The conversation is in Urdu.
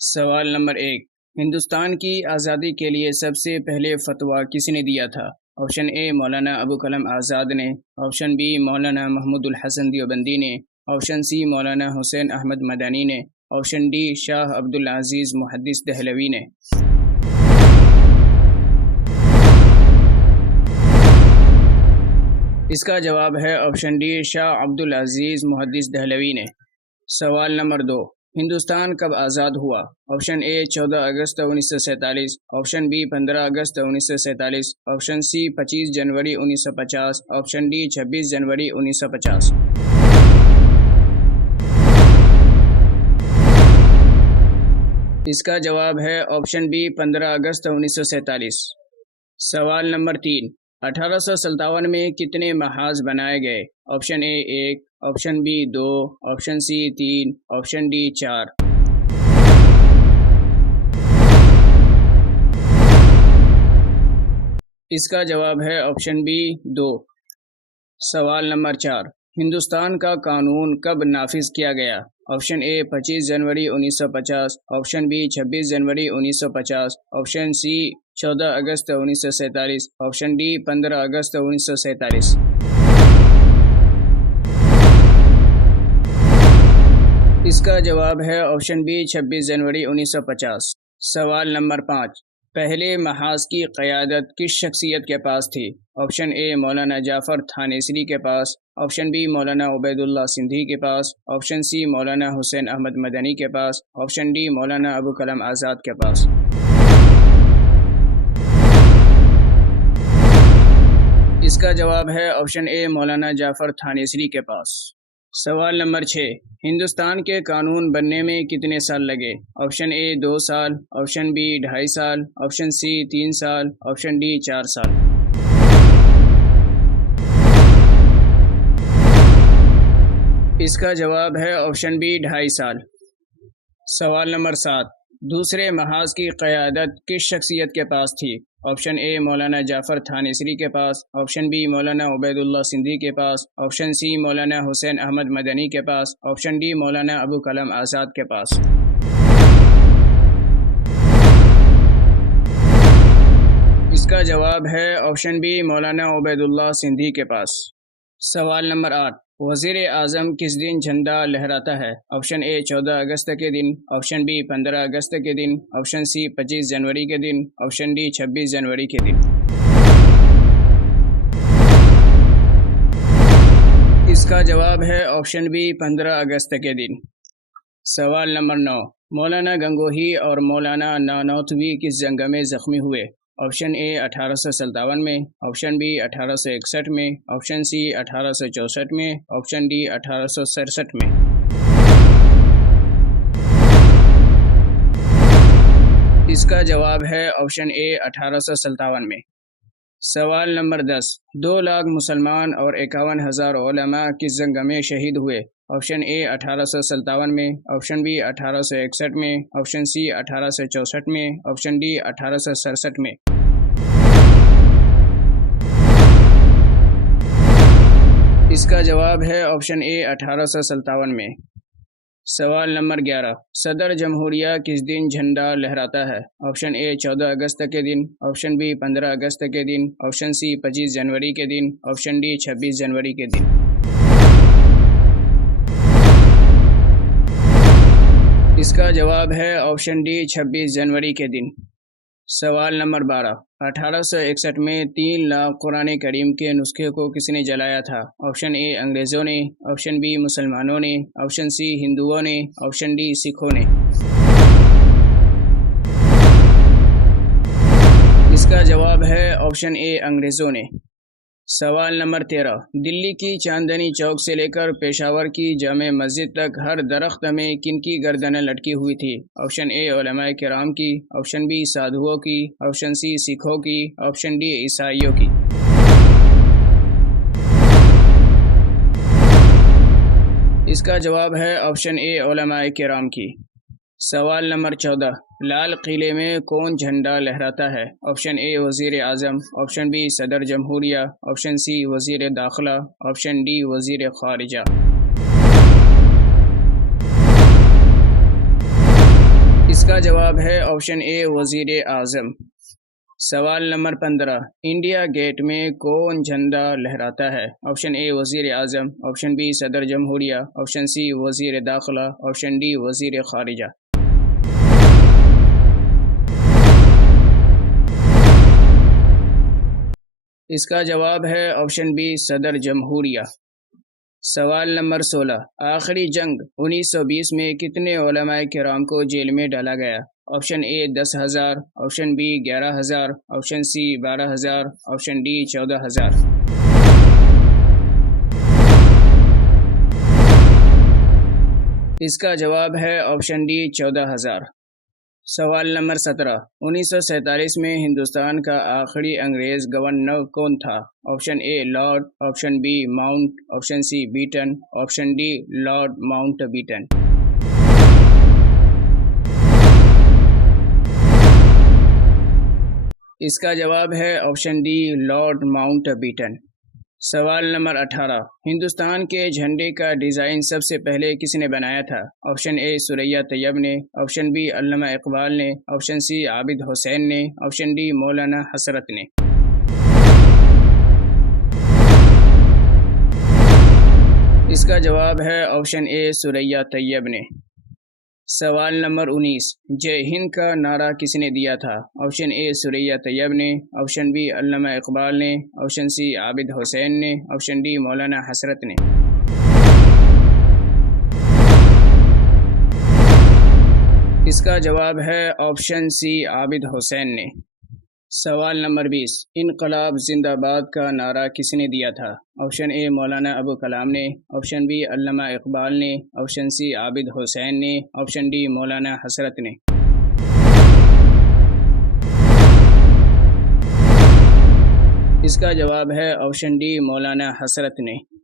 سوال نمبر 1، ہندوستان کی آزادی کے لیے سب سے پہلے فتویٰ کس نے دیا تھا؟ آپشن اے مولانا ابو کلام آزاد نے، آپشن بی مولانا محمود الحسن دیوبندی نے، آپشن سی مولانا حسین احمد مدنی نے، آپشن ڈی شاہ عبدالعزیز محدث دہلوی نے۔ اس کا جواب ہے آپشن ڈی شاہ عبدالعزیز محدث دہلوی نے۔ سوال نمبر 2، ہندوستان کب آزاد ہوا؟ آپشن اے 14 اگست 1947، آپشن بی 15 اگست 1947، آپشن سی 25 جنوری 1950، آپشن ڈی 26 جنوری 1950۔ اس کا جواب ہے آپشن بی 15 اگست 1947۔ سوال نمبر 3، 1857 میں کتنے محاذ بنائے گئے؟ Option A 1، option B 2، option C 3، option D 4۔ اس کا جواب ہے آپشن بی 2۔ سوال نمبر 4، ہندوستان کا قانون کب نافذ کیا گیا؟ آپشن اے 25 جنوری 1950، آپشن بی 26 جنوری 1950، آپشن سی 14 اگست 1947، آپشن ڈی 15 اگست 1947۔ اس کا جواب ہے آپشن بی 26 جنوری 1950۔ سوال نمبر 5، پہلے محاذ کی قیادت کس شخصیت کے پاس تھی؟ آپشن اے مولانا جعفر تھانیسری کے پاس، آپشن بی مولانا عبید اللہ سندھی کے پاس، آپشن سی مولانا حسین احمد مدنی کے پاس، آپشن ڈی مولانا ابو کلام آزاد کے پاس۔ اس کا جواب ہے آپشن اے مولانا جعفر تھانیسری کے پاس۔ سوال نمبر 6، ہندوستان کے قانون بننے میں کتنے سال لگے؟ آپشن اے 2 سال، آپشن بی 2.5 سال، آپشن سی 3 سال، آپشن ڈی 4 سال۔ اس کا جواب ہے آپشن بی 2.5 سال۔ سوال نمبر 7، دوسرے محاذ کی قیادت کس شخصیت کے پاس تھی؟ آپشن اے مولانا جعفر تھانیسری کے پاس، آپشن بی مولانا عبید اللہ سندھی کے پاس، آپشن سی مولانا حسین احمد مدنی کے پاس، آپشن ڈی مولانا ابو کلام آزاد کے پاس۔ اس کا جواب ہے آپشن بی مولانا عبید اللہ سندھی کے پاس۔ سوال نمبر 8، وزیر اعظم کس دن جھنڈا لہراتا ہے؟ آپشن اے 14 اگست کے دن، آپشن بی 15 اگست کے دن، آپشن سی 25 جنوری کے دن، آپشن ڈی 26 جنوری کے دن۔ اس کا جواب ہے آپشن بی 15 اگست کے دن۔ سوال نمبر 9، مولانا گنگوہی اور مولانا نانوتوی کس جنگ میں زخمی ہوئے؟ آپشن اے 1857 میں، آپشن بی 1861 میں، آپشن سی 1864 میں، آپشن ڈی 1867 میں۔ اس کا جواب ہے آپشن اے 1857 میں۔ سوال نمبر 10، 2 لاکھ مسلمان اور 51,000 علماء کس جنگ میں شہید ہوئے؟ آپشن اے 1857 میں، آپشن بی 1861 میں، آپشن سی 1864 میں، آپشن ڈی 1867 میں۔ اس کا جواب ہے آپشن اے 1857 میں۔ سوال نمبر 11، صدر جمہوریہ کس دن جھنڈا لہراتا ہے؟ آپشن اے 14 اگست کے دن، آپشن بی 15 اگست کے دن، آپشن سی 25 جنوری کے دن، آپشن ڈی 26 جنوری کے دن۔ اس کا جواب ہے آپشن ڈی 26 جنوری کے دن۔ سوال نمبر 12، 1861 میں 3 لاکھ قرآن کریم کے نسخے کو کس نے جلایا تھا؟ آپشن اے انگریزوں نے، آپشن بی مسلمانوں نے، آپشن سی ہندوؤں نے، آپشن ڈی سکھوں نے۔ اس کا جواب ہے آپشن اے انگریزوں نے۔ سوال نمبر 13، دلی کی چاندنی چوک سے لے کر پشاور کی جامع مسجد تک ہر درخت میں کن کی گردنیں لٹکی ہوئی تھی؟ آپشن اے علماء کرام کی، آپشن بی سادھوؤں کی، آپشن سی سکھوں کی، آپشن ڈی عیسائیوں کی۔ اس کا جواب ہے آپشن اے علماء کرام کی۔ سوال نمبر 14، لال قلعے میں کون جھنڈا لہراتا ہے؟ آپشن اے وزیر اعظم، آپشن بی صدر جمہوریہ، آپشن سی وزیر داخلہ، آپشن ڈی وزیر خارجہ۔ اس کا جواب ہے آپشن اے وزیر اعظم۔ سوال نمبر 15، انڈیا گیٹ میں کون جھنڈا لہراتا ہے؟ آپشن اے وزیر اعظم، آپشن بی صدر جمہوریہ، آپشن سی وزیر داخلہ، آپشن ڈی وزیر خارجہ۔ اس کا جواب ہے آپشن بی صدر جمہوریہ۔ سوال نمبر 16، آخری جنگ 1920 میں کتنے علماء کرام کو جیل میں ڈالا گیا؟ Option A 10,000، option B 11,000، option C 12,000، option D 14,000۔ اس کا جواب ہے آپشن ڈی 14,000۔ سوال نمبر 17، 1947 میں ہندوستان کا آخری انگریز گورنر کون تھا؟ Option A Lord, option B Mount, option C Batten, option D Lord Mountbatten. اس کا جواب ہے option D Lord Mountbatten. سوال نمبر 18، ہندوستان کے جھنڈے کا ڈیزائن سب سے پہلے کس نے بنایا تھا؟ آپشن اے ثریا طیب نے، آپشن بی علامہ اقبال نے، آپشن سی عابد حسین نے، آپشن ڈی مولانا حسرت نے۔ اس کا جواب ہے آپشن اے ثریا طیب نے۔ سوال نمبر 19، جے ہند کا نعرہ کس نے دیا تھا؟ آپشن اے ثریا طیب نے، آپشن بی علامہ اقبال نے، آپشن سی عابد حسین نے، آپشن ڈی مولانا حسرت نے۔ اس کا جواب ہے آپشن سی عابد حسین نے۔ سوال نمبر 20، انقلاب زندہ باد کا نعرہ کس نے دیا تھا؟ آپشن اے مولانا ابو کلام نے، آپشن بی علامہ اقبال نے، آپشن سی عابد حسین نے، آپشن ڈی مولانا حسرت نے۔ اس کا جواب ہے آپشن ڈی مولانا حسرت نے۔